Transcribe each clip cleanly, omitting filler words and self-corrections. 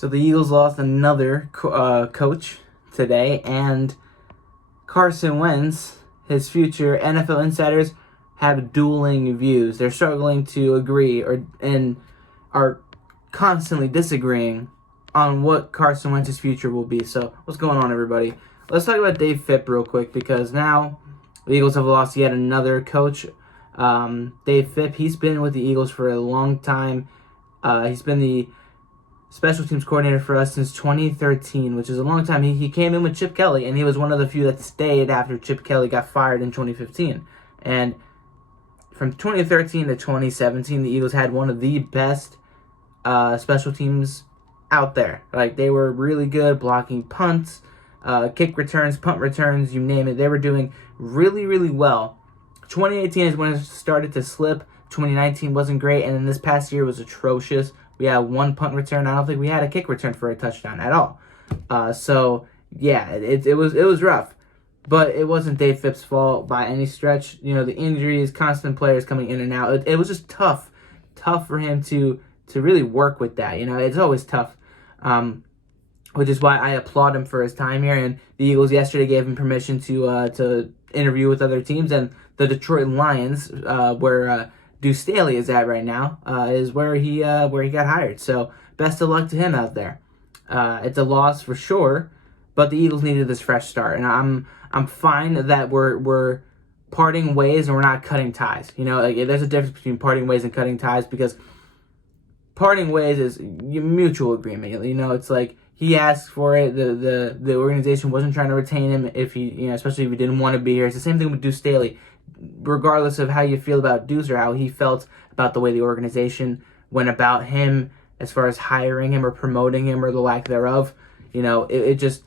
So the Eagles lost another coach today, and Carson Wentz, his future. NFL insiders have dueling views. They're struggling to agree and are constantly disagreeing on what Carson Wentz's future will be. So what's going on, everybody? Let's talk about Dave Fipp real quick, because now the Eagles have lost yet another coach. Dave Fipp, he's been with the Eagles for a long time. He's been the special teams coordinator for us since 2013, which is a long time. He came in with Chip Kelly, and he was one of the few that stayed after Chip Kelly got fired in 2015. And from 2013 to 2017, the Eagles had one of the best special teams out there. Like, they were really good blocking punts, kick returns, punt returns, you name it. They were doing really, really well. 2018 is when it started to slip. 2019 wasn't great, and then this past year was atrocious. We had one punt return. I don't think we had a kick return for a touchdown at all. So yeah, it was rough, but it wasn't Dave Fipp's fault by any stretch. You know, the injuries, constant players coming in and out. It was just tough for him to really work with that. You know, it's always tough, which is why I applaud him for his time here. And the Eagles yesterday gave him permission to interview with other teams, and the Detroit Lions, where Deuce Staley is at right now, is where he got hired. So best of luck to him out there. It's a loss for sure, but the Eagles needed this fresh start, and I'm fine that we're parting ways and we're not cutting ties. You know, like, there's a difference between parting ways and cutting ties, because parting ways is mutual agreement. You know, it's like he asked for it. The organization wasn't trying to retain him if he, you know, especially if he didn't want to be here. It's the same thing with Deuce Staley. Regardless of how you feel about Deuce or how he felt about the way the organization went about him as far as hiring him or promoting him or the lack thereof, you know, it just,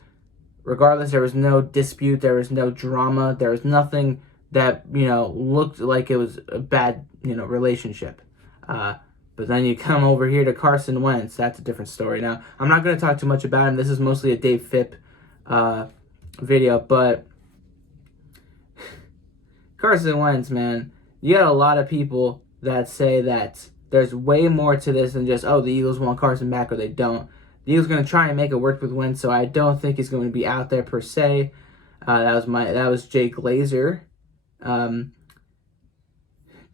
regardless, there was no dispute, there was no drama, there was nothing that, you know, looked like it was a bad, you know, relationship. But then you come over here to Carson Wentz, that's a different story. Now, I'm not going to talk too much about him. This is mostly a Dave Fipp video, but Carson Wentz, man, you got a lot of people that say that there's way more to this than just, oh, the Eagles want Carson back or they don't. The Eagles are going to try and make it work with Wentz, so I don't think he's going to be out there per se. That was Jay Glazer.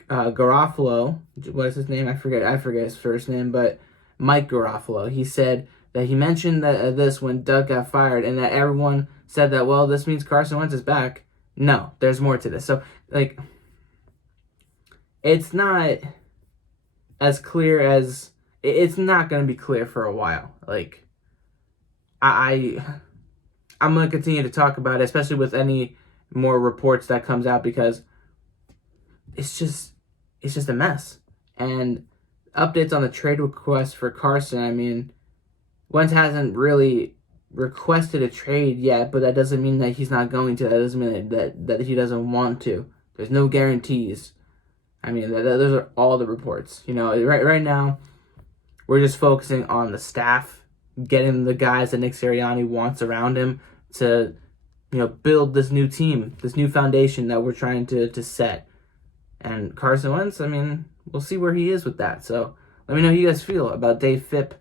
Garofalo, what is his name? I forget his first name, but Mike Garofalo. He said that he mentioned this when Doug got fired, and that everyone said that, well, this means Carson Wentz is back. No, there's more to this. So, like, it's not as clear as, it's not going to be clear for a while. Like, I'm going to continue to talk about it, especially with any more reports that comes out, because it's just a mess. And updates on the trade request for Carson, I mean, Wentz hasn't really requested a trade yet, but that doesn't mean that he's not going to. That doesn't mean that he doesn't want to. There's no guarantees. I mean, those are all the reports. You know, right now, we're just focusing on the staff, getting the guys that Nick Sirianni wants around him to, you know, build this new team, this new foundation that we're trying to set. And Carson Wentz, I mean, we'll see where he is with that. So let me know how you guys feel about Dave Fipp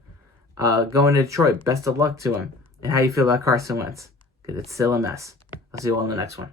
going to Detroit. Best of luck to him. And how you feel about Carson Wentz, because it's still a mess. I'll see you all in the next one.